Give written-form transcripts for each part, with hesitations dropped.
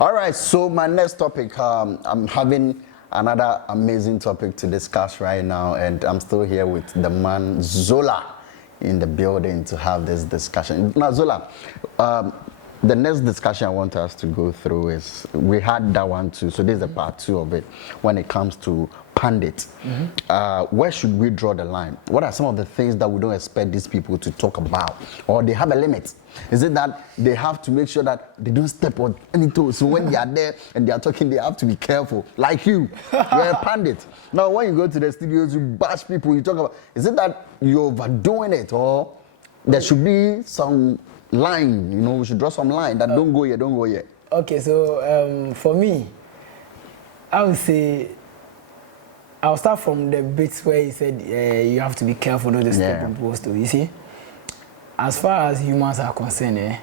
All right, so my next topic, I'm having another amazing topic to discuss right now, and I'm still here with the man Zola in the building to have this discussion. Now, Zola, the next discussion I want us to go through is, we had that one too, so this is the part 2 of it, when it comes to pundit. Where should we draw the line? What are some of the things that we don't expect these people to talk about, or they have a limit? Is it that they have to make sure that they don't step on any toes? So when they are there and they are talking, they have to be careful. Like you're a pundit. Now, when you go to the studios, you bash people, you talk about, is it that you're overdoing it, or there should be some line, you know, we should draw some line that don't go here, don't go here? Okay, so for me, I would say, I'll start from the bits where he said you have to be careful not to step on people's toes. You see, as far as humans are concerned,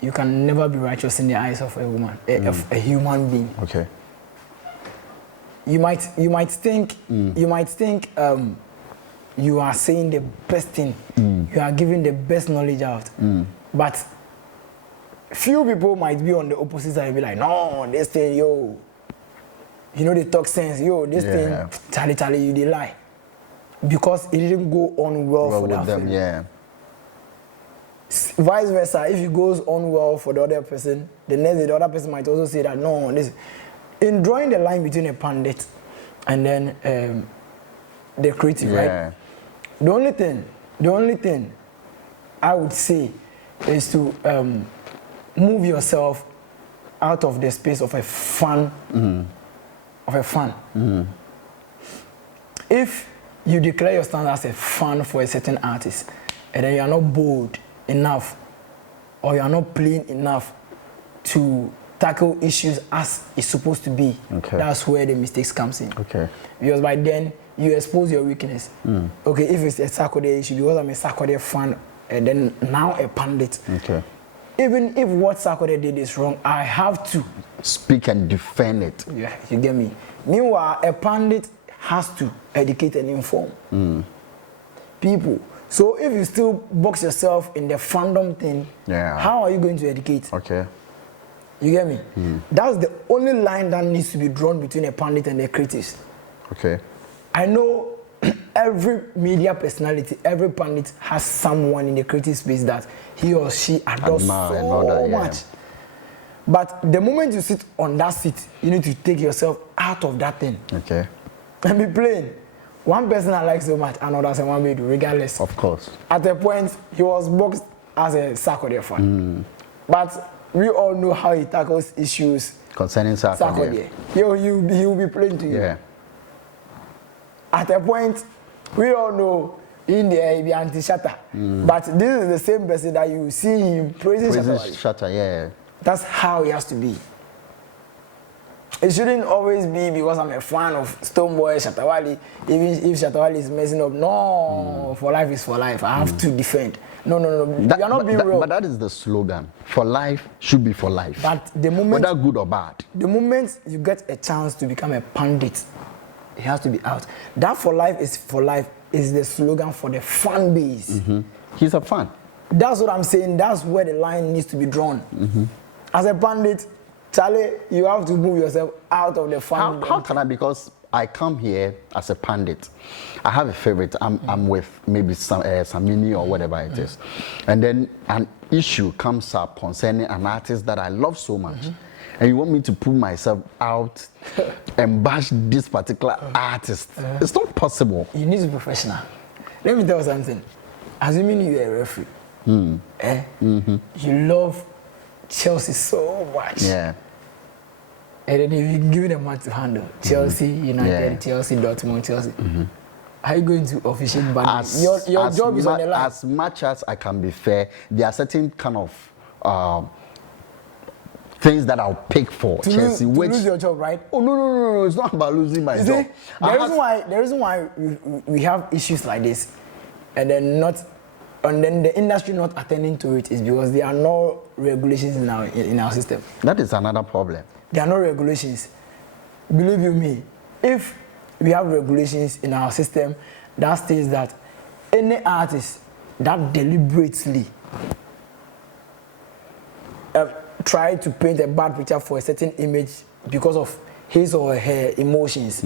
you can never be righteous in the eyes of a woman, of a human being. Okay. You might think you are saying the best thing, you are giving the best knowledge out, but few people might be on the opposite side and be like, no, this thing, yo, you know, they talk sense, yo, this thing, Charlie, you did lie, because it didn't go on well for that them, film. Vice versa, if it goes on well for the other person, the other person might also say that, no, this. In drawing the line between a pundit and then the creative, right? The only thing I would say is to move yourself out of the space of a fan. If you declare your stand as a fan for a certain artist, and then you are not bold enough, or you are not plain enough to tackle issues as it's supposed to be, that's where the mistakes comes in. Because by then you expose your weakness. Okay, if it's a Sarkodie issue, because I'm a Sarkodie fan, and then now a pundit. Even if what Sarkodie did is wrong, I have to speak and defend it. Yeah, you get me. Meanwhile, a pundit has to educate and inform people. So if you still box yourself in the fandom thing, how are you going to educate? You get me? That's the only line that needs to be drawn between a pundit and the critics. I know every media personality, every pundit has someone in the creative space that he or she adores so much. But the moment you sit on that seat, you need to take yourself out of that thing. And be plain. One person I like so much, another someone may do, regardless. Of course. At a point, he was boxed as a Sarkodie fan. But we all know how he tackles issues concerning Sarkodie. He will be plain to you. At a point, we all know in there he'll be anti-Shatter. But this is the same person that you see him praising Shatter. That's how he has to be. It shouldn't always be because I'm a fan of Stoneboy, Shatawale, even if Shatawale is messing up. No, for life is for life. I have to defend. No. You're not being real. But that is the slogan. For life should be for life. But the moment, whether good or bad, the moment you get a chance to become a pundit, it has to be out. That for life is the slogan for the fan base. He's a fan. That's what I'm saying. That's where the line needs to be drawn. As a pundit, Charlie, you have to move yourself out of the fan. How can I? Because I come here as a pundit. I have a favorite. I'm with maybe Samini or whatever it is. And then an issue comes up concerning an artist that I love so much. And you want me to put myself out and bash this particular artist. It's not possible. You need to be professional. Let me tell you something. Assuming you're a referee, you love Chelsea so much. And then you give them one to handle. Chelsea, United, Chelsea, Dortmund, Chelsea. Are you going to officiate badly? Your job is on the line. As much as I can be fair, there are certain kind of things that I'll pick for Chelsea. To lose your job, right? Oh no! It's not about losing my job. The reason why we have issues like this, and then the industry not attending to it is because there are no regulations in our system. That is another problem. There are no regulations. Believe you me, if we have regulations in our system that states that any artist that deliberately try to paint a bad picture for a certain image because of his or her emotions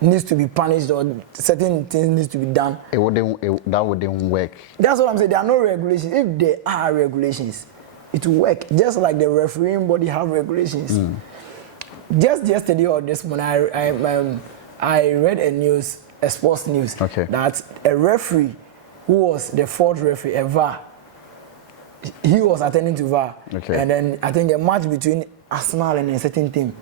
needs to be punished, or certain things needs to be done. That wouldn't work. That's what I'm saying. There are no regulations. If there are regulations, it will work. Just like the refereeing body have regulations. Just yesterday or this morning, I read a sports news, that a referee who was the fourth referee, a VAR, he was attending to VAR. And then I think a match between Arsenal and a certain team,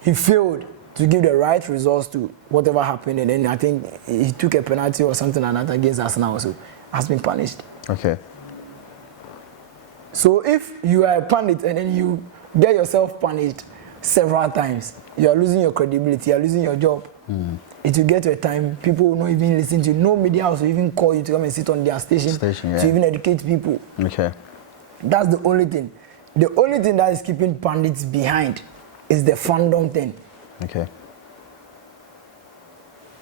he failed to give the right results to whatever happened, and then I think he took a penalty or something like that against Arsenal, so has been punished. So if you are a pundit and then you get yourself punished several times, you are losing your credibility, you are losing your job. It will get to a time people will not even listen to you. No media will even call you to come and sit on their station to even educate people. That's the only thing. The only thing that is keeping pundits behind is the fandom thing.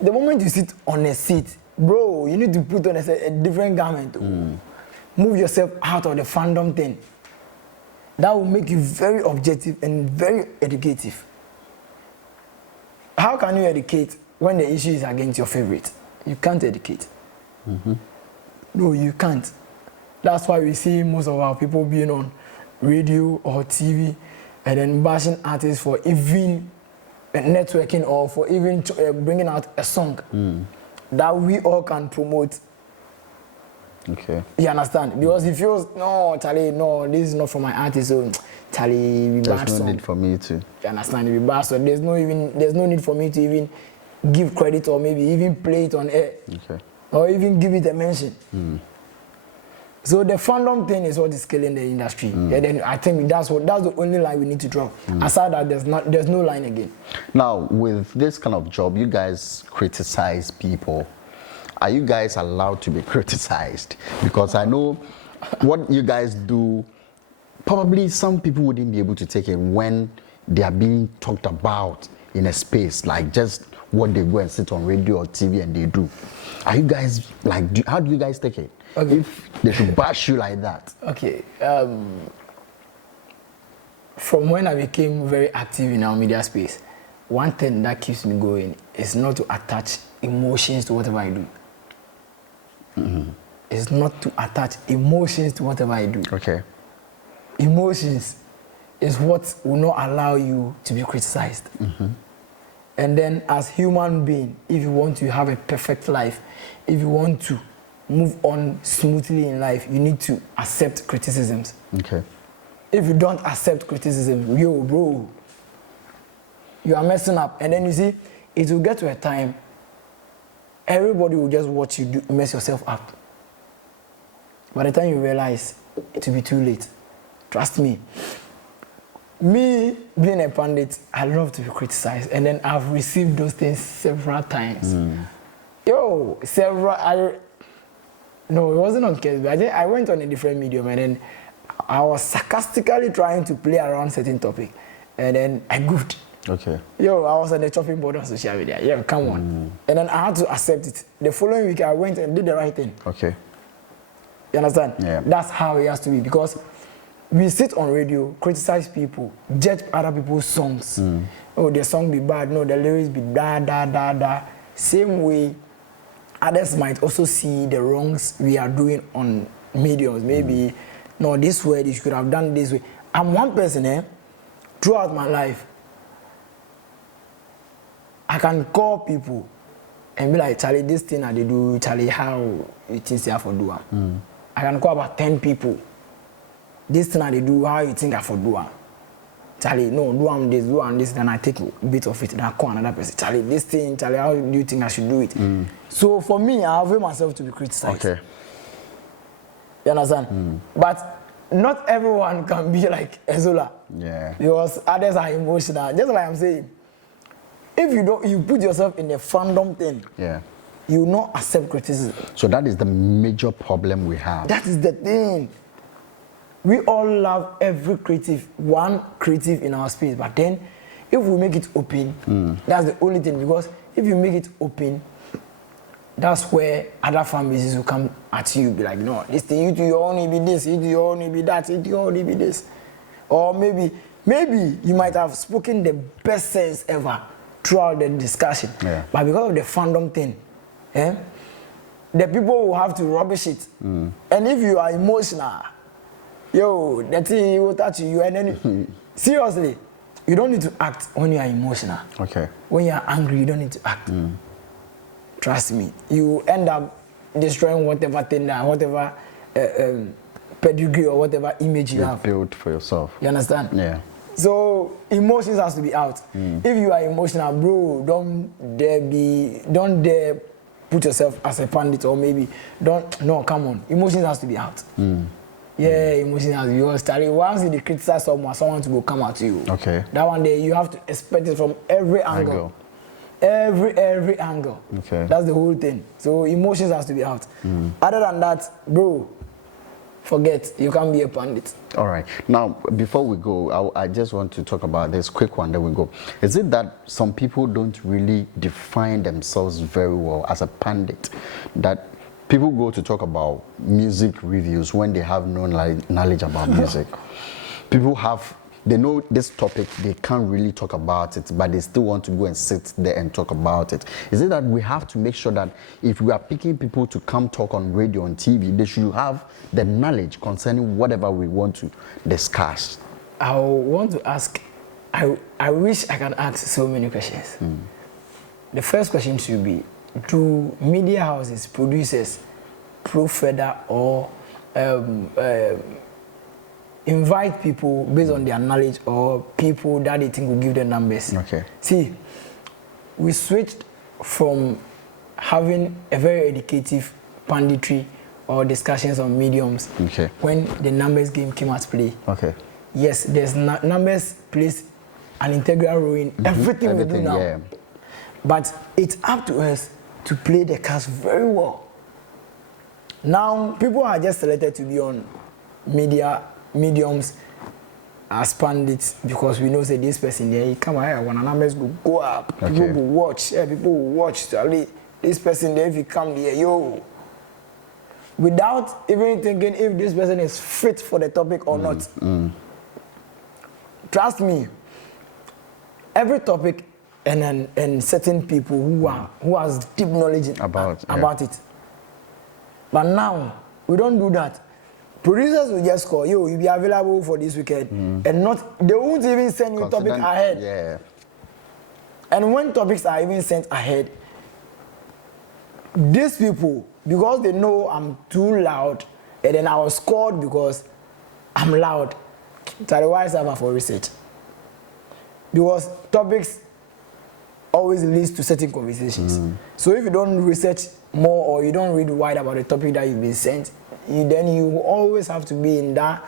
The moment you sit on a seat, bro, you need to put on a different garment. Move yourself out of the fandom thing. That will make you very objective and very educative. How can you educate when the issue is against your favorite? You can't educate. No, you can't. That's why we see most of our people being on radio or TV and then bashing artists for even networking or for even bringing out a song that we all can promote. You understand? Because if you no, Charlie, no, this is not for my artist, so Charlie, we bad there's no song. need for me to. You understand? We bad, so there's no need for me to even give credit or maybe even play it on air, or even give it a mention. So the fandom thing is what is killing the industry, and then I think that's the only line we need to draw. Aside that, there's no line again. Now, with this kind of job, you guys criticize people. Are you guys allowed to be criticized? Because I know what you guys do, probably some people wouldn't be able to take it when they are being talked about in a space, like just what they go and sit on radio or TV and they do. Are you guys, like, how do you guys take it? If they should bash you like that? From when I became very active in our media space, one thing that keeps me going is not to attach emotions to whatever I do. It's not to attach emotions to whatever I do. Emotions is what will not allow you to be criticized. And then as human being, if you want to have a perfect life, if you want to move on smoothly in life, you need to accept criticisms. If you don't accept criticism, yo, bro, you are messing up. And then you see, it will get to a time, everybody will just watch you mess yourself up. By the time you realize, it will be too late. Trust me. Me, being a pundit, I love to be criticized. And then I've received those things several times. No, it wasn't on case, but I went on a different medium and then I was sarcastically trying to play around certain topic. And then I goofed. Yo, I was on the chopping board on social media. Yeah, come on. And then I had to accept it. The following week, I went and did the right thing. You understand? That's how it has to be, because we sit on radio, criticize people, judge other people's songs. Oh, the song be bad. No, the lyrics be da. Same way, others might also see the wrongs we are doing on mediums. Maybe, no, this way, you should have done this way. I'm one person, throughout my life, I can call people and be like, Charlie, this thing that they do, Charlie, how you think they have to do it? I can call about 10 people. This thing that they do, how you think I for do it? Charlie, no, do this, then I take a bit of it, then I call another person. Charlie, this thing, Charlie, how do you think I should do it? So for me, I allow myself to be criticized. You understand? But not everyone can be like Ezola. Because others are emotional. Just like I'm saying, if you put yourself in a fandom thing, you will not accept criticism. So that is the major problem we have. That is the thing. We all love every one creative in our space, but then if we make it open, that's the only thing, because if you make it open, that's where other fan bases will come at you, be like, no, this thing, you only be this, you only be that, you only be this. Or maybe you might have spoken the best sense ever throughout the discussion. Yeah. But because of the fandom thing, the people will have to rubbish it. And if you are emotional, yo, that thing will touch you. And then, seriously, you don't need to act when you are emotional. Okay. When you are angry, you don't need to act. Trust me. You end up destroying whatever thing, whatever pedigree or whatever image you have built for yourself. You understand? Yeah. So emotions has to be out. If you are emotional, bro, don't dare put yourself as a pundit, or maybe come on. Emotions has to be out. Yeah, emotions has to be out. Once you criticize someone to go come at you. Okay. That one day you have to expect it from every angle. Every angle. Okay. That's the whole thing. So emotions has to be out. Other than that, bro, forget, you can't be a pundit. All right. Now, before we go, I just want to talk about this quick one, then we go. Is it that some people don't really define themselves very well as a pundit? That people go to talk about music reviews when they have no knowledge about music. They know this topic, they can't really talk about it, but they still want to go and sit there and talk about it. Is it that we have to make sure that if we are picking people to come talk on radio and TV, they should have the knowledge concerning whatever we want to discuss? I want to ask, I wish I can ask so many questions. The first question should be, do media houses, producers, pro further or invite people based on their knowledge, or people that they think will give them numbers? Okay. See, we switched from having a very educative punditry or discussions on mediums when the numbers game came at play. Okay. Yes, there's numbers plays an integral role in everything we do now. Yeah. But it's up to us to play the cards very well. Now, people are just selected to be on mediums as pundits because we know say this person there, come here, when the numbers go up, people will watch. People will watch. So this person there, if you come there, yo, without even thinking if this person is fit for the topic or not. Trust me, every topic and certain people who has deep knowledge about it. But now we don't do that. Producers will just call, yo, you'll be available for this weekend, and they won't even send you topic ahead. Yeah. And when topics are even sent ahead, these people, because they know I'm too loud, and then I was called because I'm loud, that's why I serve for research. Because topics always leads to certain conversations. So if you don't research more or you don't read wide about the topic that you've been sent, then you always have to be in that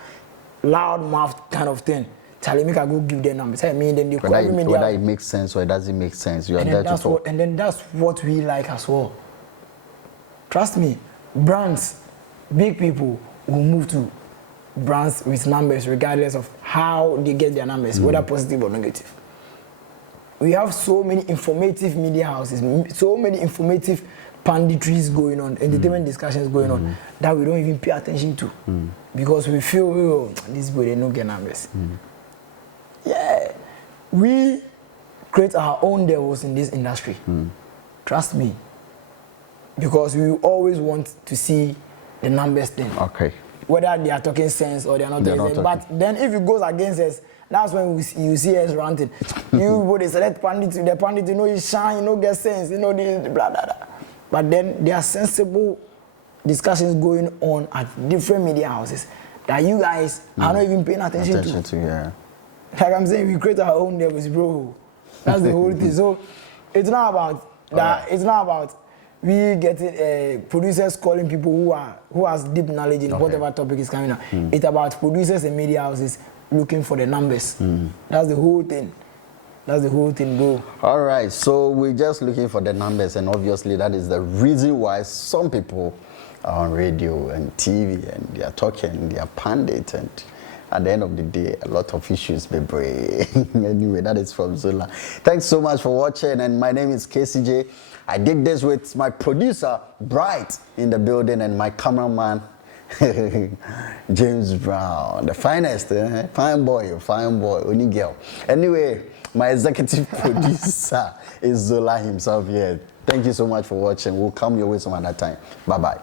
loud mouth kind of thing. Charlie, make I go give them numbers. I mean, then you call me whether it makes sense or it doesn't make sense, you are there to talk. And then that's what we like as well. Trust me, brands, big people will move to brands with numbers regardless of how they get their numbers, whether positive or negative. We have so many informative media houses, so many informative punditries going on, entertainment discussions going on, that we don't even pay attention to. Because we feel, oh, this boy, they don't get numbers. Yeah. We create our own devils in this industry. Trust me. Because we always want to see the numbers thing. Okay. Whether they are talking sense or they are not talking sense. But then if it goes against us, that's when you see us ranting. You they select pundit, the pundit, you know, you shine, you know, get sense, you know, this, blah, blah, blah. But then there are sensible discussions going on at different media houses that you guys are not even paying attention to. Yeah. Like I'm saying, we create our own devils, bro. That's the whole thing. So it's not about that. It's not about we getting producers calling people who has deep knowledge in whatever topic is coming up. It's about producers and media houses looking for the numbers. That's the whole thing. That's the whole thing, bro. All right, so we're just looking for the numbers, and obviously that is the reason why some people are on radio and TV and they are talking, they are pundit, and at the end of the day, a lot of issues be brave. Anyway, that is from Zola. Thanks so much for watching, and my name is KCJ. I did this with my producer, Bright, in the building, and my cameraman, James Brown, the finest, fine boy, only girl. Anyway, my executive producer is Zola himself here. Thank you so much for watching. We'll come your way some other time. Bye-bye.